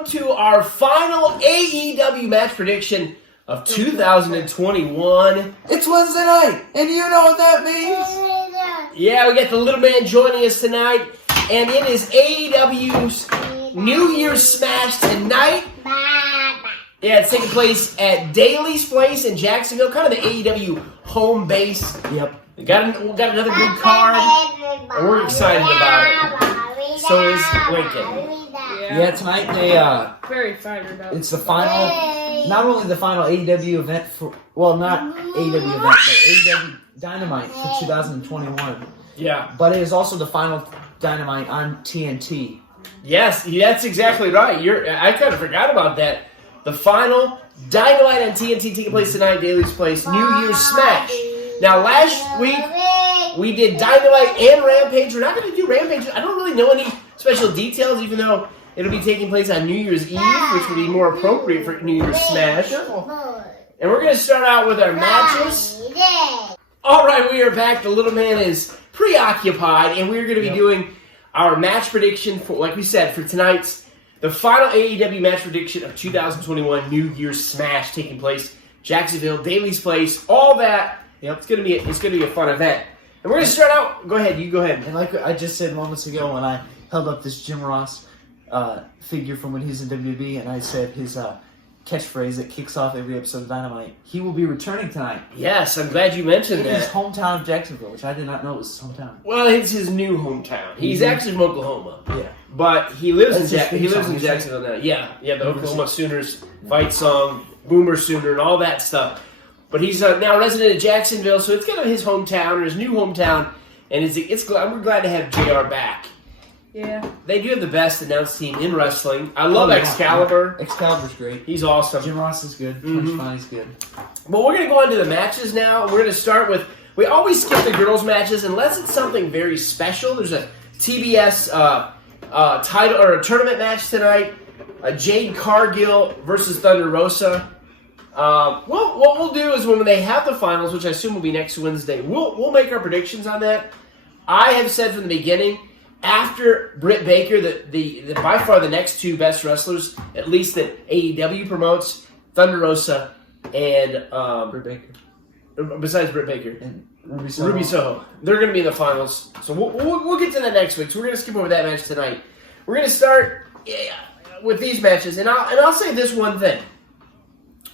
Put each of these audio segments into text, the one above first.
welcome to our final AEW match prediction of 2021. It's Wednesday night, and you know what that means. Yeah, we got the little man joining us tonight, and it is AEW's New Year's Smash tonight. Yeah, it's taking place at Daly's Place in Jacksonville, kind of the AEW home base. Yep. We got another good card, and we're excited about it. So is Lincoln. Yeah, tonight they Very fired up. it's the final, not only the final AEW event for, well, not AEW event, but AEW Dynamite for 2021. Yeah. But it is also the final Dynamite on TNT. Yes, that's exactly right. I kind of forgot about that. The final Dynamite on TNT taking place tonight, Daly's Place, New Year's Smash. Now, last week, we did Dynamite and Rampage. We're not going to do Rampage. I don't really know any special details, even though it'll be taking place on New Year's Eve, which would be more appropriate for New Year's Smash. And we're going to start out with our matches. All right, we are back. The little man is preoccupied, and we're going to be doing our match prediction for, like we said, for tonight's the final AEW match prediction of 2021 New Year's Smash taking place Jacksonville, Daly's Place, all that. Yep, it's gonna be a fun event. And we're gonna start out. Go ahead, you go ahead. And like I just said moments ago when I held up this Jim Ross figure from when he's in WWE, and I said his catchphrase that kicks off every episode of Dynamite, he will be returning tonight. Yes, I'm glad you mentioned His that. hometown of Jacksonville, which I did not know was his hometown. Well, it's his new hometown. He's actually from Oklahoma. Yeah. But he lives That's in his theme song, Jacksonville now. Yeah, the Oklahoma Sooners fight song, Boomer Sooner, and all that stuff. But he's now resident of Jacksonville, so it's kind of his hometown or his new hometown, and we're glad to have JR back. Yeah. They do have the best announced team in wrestling. I love Excalibur. Excalibur's great. He's awesome. Jim Ross is good. Tony Schiavone's good. Well, we're going to go on to the matches now. We're going to start with, we always skip the girls' matches unless it's something very special. There's a TBS title or a tournament match tonight. Jade Cargill versus Thunder Rosa. Well, what we'll do is when they have the finals, which I assume will be next Wednesday, we'll make our predictions on that. I have said from the beginning, after Britt Baker, the by far the next two best wrestlers, at least that AEW promotes, Thunder Rosa and Britt Baker. Besides Britt Baker And Ruby Soho. They're going to be in the finals. So we'll get to that next week. So we're going to skip over that match tonight. We're going to start with these matches, and I'll say this one thing.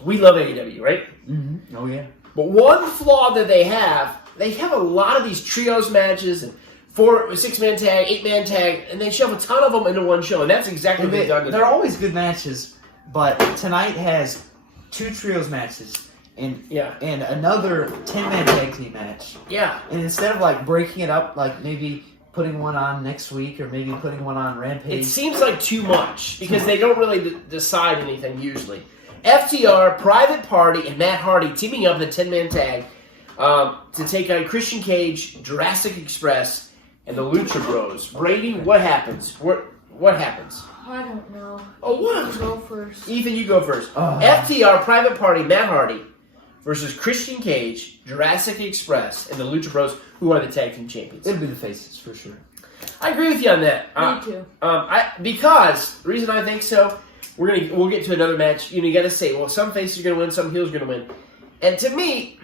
We love AEW, right? Mm-hmm. Oh, yeah. But one flaw that they have a lot of these trios matches and 6-man tag, 8-man tag, and they shove a ton of them into one show, and that's exactly what they've done. They're always good matches, but tonight has 2 trios matches and another 10-man tag team match. Yeah. And instead of like breaking it up, like maybe putting one on next week or maybe putting one on Rampage. It seems like too much because they don't really decide anything usually. FTR, Private Party, and Matt Hardy teaming up in the 10-man tag to take on Christian Cage, Jurassic Express, and the Lucha Bros. Brady, what happens? What happens? I don't know. Oh, what? You go first. Ethan, you go first. FTR, Private Party, Matt Hardy versus Christian Cage, Jurassic Express, and the Lucha Bros, who are the tag team champions. It'll be the faces for sure. I agree with you on that. Me too. Because the reason I think so, we'll get to another match. You got to say, well, some faces are going to win, some heels are going to win. And to me,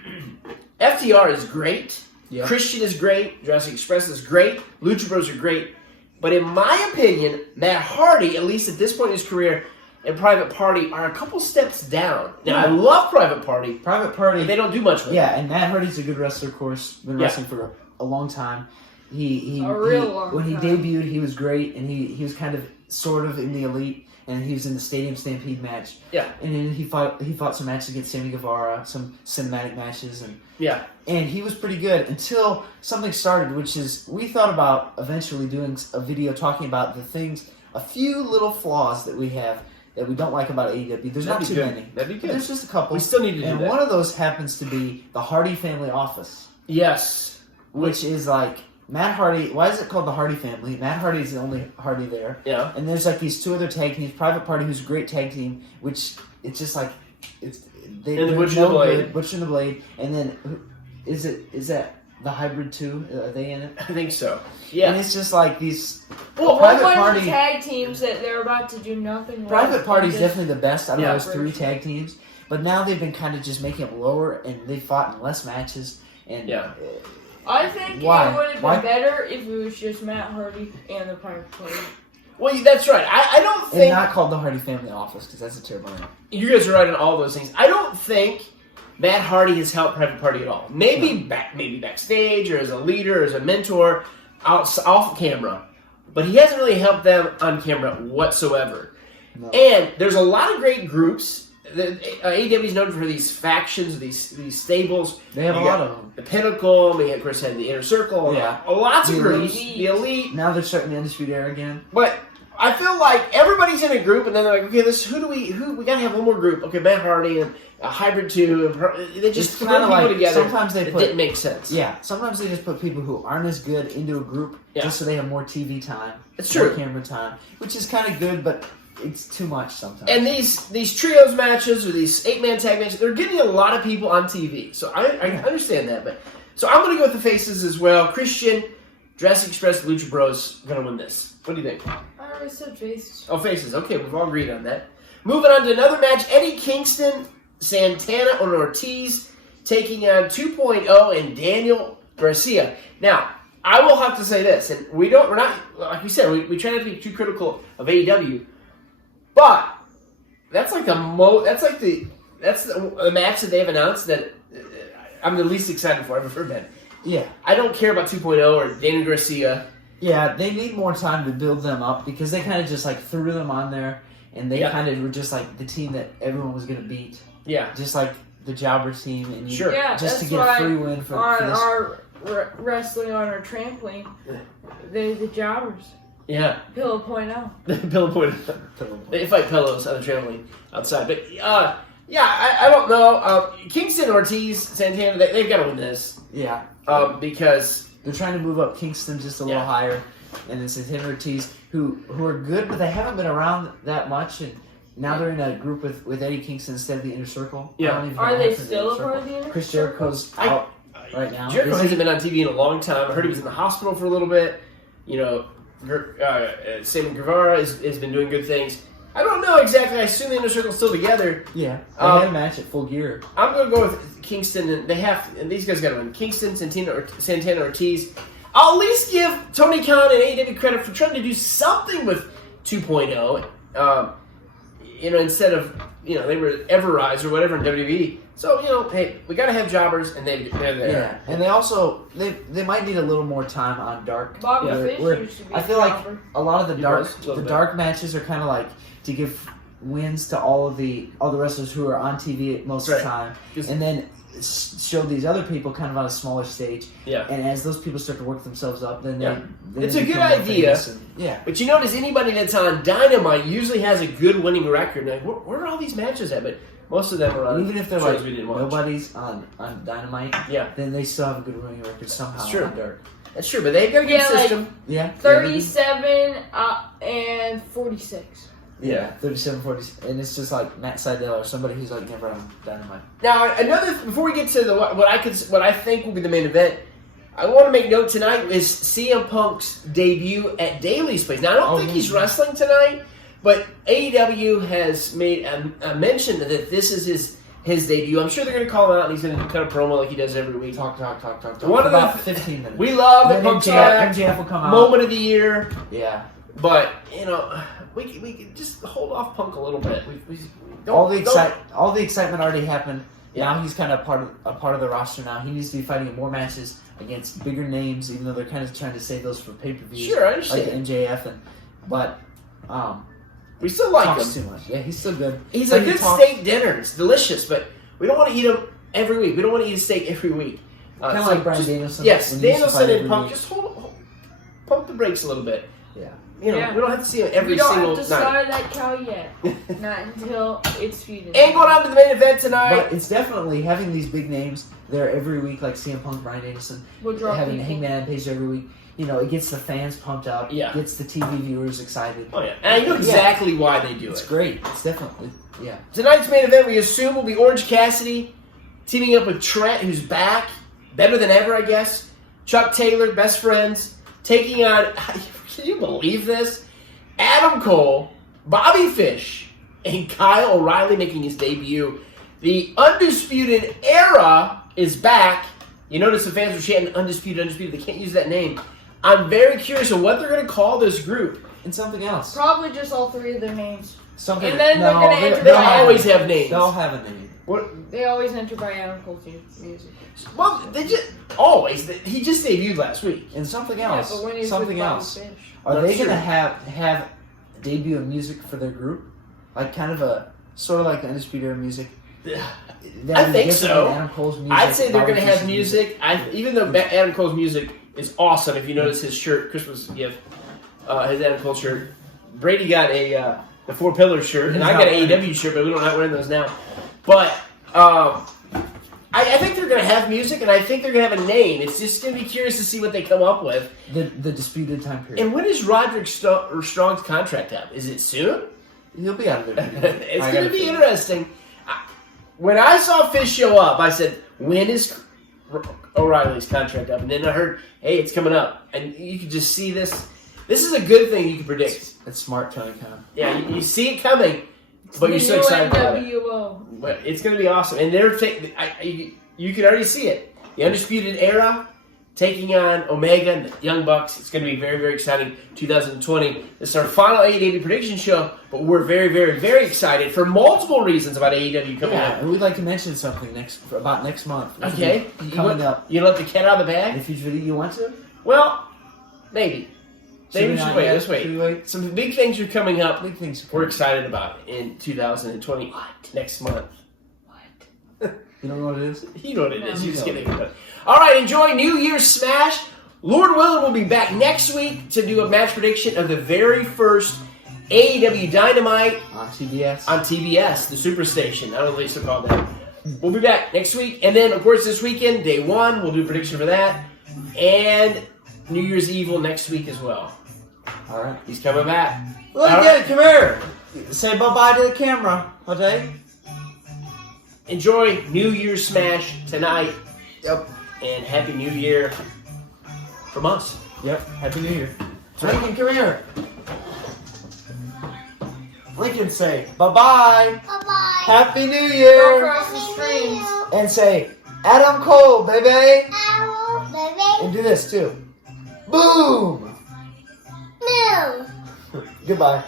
FTR is great. Yep. Christian is great. Jurassic Express is great. Lucha Bros are great. But in my opinion, Matt Hardy, at least at this point in his career, and Private Party are a couple steps down. Now, I love Private Party. Private Party. They don't do much with it. Yeah, and Matt Hardy's a good wrestler, of course. Been wrestling for a long time. When he debuted, he was great, and he was kind of sort of in the elite, and he was in the Stadium Stampede match. Yeah. And then he fought some matches against Sammy Guevara, some cinematic matches, and he was pretty good until something started, which is we thought about eventually doing a video talking about a few little flaws that we have that we don't like about AEW. There's not too many. That'd be good. There's just a couple. We still need to do that. And one of those happens to be the Hardy family office. Yes. Which is like Matt Hardy. Why is it called the Hardy family? Matt Hardy is the only Hardy there. Yeah. And there's like these 2 other tag teams. Private Party, who's a great tag team, which it's just like and the Butcher and the Blade. Butcher and the Blade. And then is that the Hybrid 2, are they in it? I think so. And Yeah. it's just like these Well, Private one of Party. the tag teams that they're about to do nothing. Private with. Party's Just- definitely the best out of Yeah. those 3 tag teams. But now they've been kind of just making it lower, and they fought in less matches. And Yeah. I think Why? it would have been Why? better if it was just Matt Hardy and the Private Party. Well, that's right. I don't and think not called the Hardy Family Office because that's a terrible name. you guys are right on all those things. I don't think Matt Hardy has helped Private Party at all. Maybe maybe backstage or as a leader, or as a mentor, off camera, but he hasn't really helped them on camera whatsoever. No. And there's a lot of great groups. AEW is known for these factions, these stables. They have You a got lot of them. The Pinnacle, we of course had the Inner Circle. Yeah. Lots of The groups. Elite. The Elite. Now they're starting the Undisputed Era again. But I feel like everybody's in a group, and then they're like, okay, we gotta have one more group. Okay, Matt Hardy and a Hybrid 2. And they just It's throw kinda people like together. sometimes they It put- didn't make sense. Yeah, sometimes they just put people who aren't as good into a group Yeah. just so they have more TV time. It's more true. camera time, which is kind of good, but it's too much sometimes. And these trios matches or these 8-man tag matches, they're getting a lot of people on TV. So I understand that. But so I'm going to go with the faces as well. Christian, Jurassic Express, Lucha Bros going to win this. What do you think? I already said faces. Oh, faces. Okay, we've all agreed on that. Moving on to another match. Eddie Kingston, Santana, and Ortiz taking on 2.0 and Daniel Garcia. Now, I will have to say this, and we're not, like we said, we try not to be too critical of AEW, but that's like the match that they've announced that I'm the least excited for I've ever been. yeah. I don't care about 2.0 or Daniel Garcia. Yeah, they need more time to build them up because they kind of just like threw them on there and they kind of were just like the team that everyone was going to beat. Yeah. Just like the Jobber team. And Sure. Yeah, just to that's get why a free win for this. our wrestling on our trampoline, they're the jobbers. Yeah. Pillow point out. Pillow point. They fight pillows on the trampoline outside. But, I don't know. Kingston, Ortiz, Santana, they've got to win this. Yeah. Because... They're trying to move up Kingston just a little higher. And then Santana Ortiz, who are good, but they haven't been around that much. And now they're in a group with Eddie Kingston instead of the Inner Circle. Yeah. I don't even know Are what they happened to still a Inner part of Circle. the Inner Chris Circle? Jericho's out right now. Jericho Is he? hasn't been on TV in a long time. I heard he was in the hospital for a little bit. You know, Sammy Guevara has been doing good things. I don't know exactly. I assume the Inner Circle's still together. Yeah. They had a match at Full Gear. I'm going to go with Kingston, and these guys got to win. Kingston, Santana Ortiz. I'll at least give Tony Khan and AEW credit for trying to do something with 2.0. Instead of, they were Everrise or whatever in WWE. So, hey, we got to have jobbers, and they're there. Yeah, and they also they might need a little more time on Dark. Bobby Fish where used to be I feel a like jobber. a lot of the He dark was, a little bit. dark matches are kind of like to give wins to all the wrestlers who are on TV most of the time, Just- and then show these other people kind of on a smaller stage. Yeah. And as those people start to work themselves up, then Yeah. they It's a good become more idea. famous and- yeah. But you notice anybody that's on Dynamite usually has a good winning record. Like, where are all these matches at? But most of them are on And even if they're shows like we didn't watch. nobody's on Dynamite, Yeah. then they still have a good winning record somehow It's true. on Dark. That's true, but they've got a good Yeah, like- system. Yeah. 37 and 46. Yeah, 37, 40, and it's just like Matt Sydal or somebody who's like never on Dynamite. Now, before we get to what I think will be the main event, I want to make note tonight is CM Punk's debut at Daly's place. Now, I don't think he's wrestling tonight, but AEW has made a mention that this is his debut. I'm sure they're going to call him out, and he's going to cut a promo like he does every week. Talk. One of about the- 15 minutes. We love it. And then Punk's back. MJF will come out. Moment of the year. Yeah. But, we can just hold off Punk a little bit. We don't, All the excitement already happened. Yeah. Now he's kind of a part of the roster now. He needs to be fighting in more matches against bigger names, even though they're kind of trying to save those for pay-per-views. Sure, I Like understand. MJF but We still like talks him. too much. Yeah, he's still good. He's But a he good talks- steak dinner. It's delicious, but we don't want to eat him every week. We don't want to eat a steak every week. Kind of So like Bryan just- Danielson. Yes, when he used to Danielson fight and every Punk. week. Just pump the brakes a little bit. Yeah. We don't have to see him every We don't single have to night. start that cow yet. Not until it's feeding. And going on to the main event tonight. But it's definitely having these big names there every week, like CM Punk, Bryan Danielson, We'll draw having people. Hangman and Page every week. It gets the fans pumped up. Yeah. Gets the TV viewers excited. Oh yeah, and I know exactly why they do It's it. great. It's definitely, yeah. Tonight's main event, we assume, will be Orange Cassidy teaming up with Trent, who's back, better than ever, I guess, Chuck Taylor, best friends, taking on, can you believe this? Adam Cole, Bobby Fish, and Kyle O'Reilly making his debut. The Undisputed Era is back. You notice the fans were chanting Undisputed. They can't use that name. I'm very curious of what they're going to call this group. And something else. Probably just all three of their names. Something. And then they're going to enter They'll always have names. They'll have a name. What? They always enter by Adam Cole's music. Well, they just always. He just debuted last week. And something else. Yeah, but when he's something with Bobby else. Fish. Are That's they going to true. have debut of music for their group? Like kind of a sort of like the Undisputed Era music. I think so. Adam Cole's music, I'd say they're Bobby going to have Fish's music. Even though Adam Cole's music is awesome, if you notice his shirt, Christmas gift, his Adam Cole shirt. Brady got the Four Pillars shirt, and I got an AEW shirt, but we don't have wearing those now. But I think they're going to have music, and I think they're going to have a name. It's just going to be curious to see what they come up with. The disputed time period. And when is Roderick Strong's contract up? Is it soon? He'll be out of there. It's going to be interesting. When I saw Fish show up, I said, when is O'Reilly's contract up? And then I heard, hey, it's coming up. And you can just see this. This is a good thing you can predict. It's smart, Tony Khan. Yeah, you see it coming, but you're so excited about it. NWO. But it's going to be awesome. And they're you can already see it. The Undisputed Era taking on Omega and the Young Bucks. It's going to be very, very exciting. 2020. This is our final AEW prediction show, but we're very, very, very excited for multiple reasons about AEW coming Yeah, up. and we'd like to mention something about next month. Okay. Coming up. You let the cat out of the bag? If you want to? Well, maybe. Maybe we should not wait. yet? Let's wait. Should we wait? Some big things are coming up. Big things. We're excited about in 2020. What? Next month. You don't know what it is? You know what it is. No. You just kidding. All right, enjoy New Year's Smash. Lord willing, we'll be back next week to do a match prediction of the very first AEW Dynamite On TBS. on TBS, the Superstation. I don't know what they still call that. We'll be back next week. And then, of course, this weekend, day one, we'll do a prediction for that. And New Year's Evil next week as well. All right. He's coming back. Look, All yeah, come here. Say bye-bye to the camera, okay? Enjoy New Year's Smash tonight. Yep. And Happy New Year from us. Yep. Happy New Year. Lincoln, come here. Lincoln, say bye-bye. Bye-bye. Happy New Go Year. across the streams. And say, Adam Cole, baby. Ow, And baby. do this, too. Boom. No. Goodbye.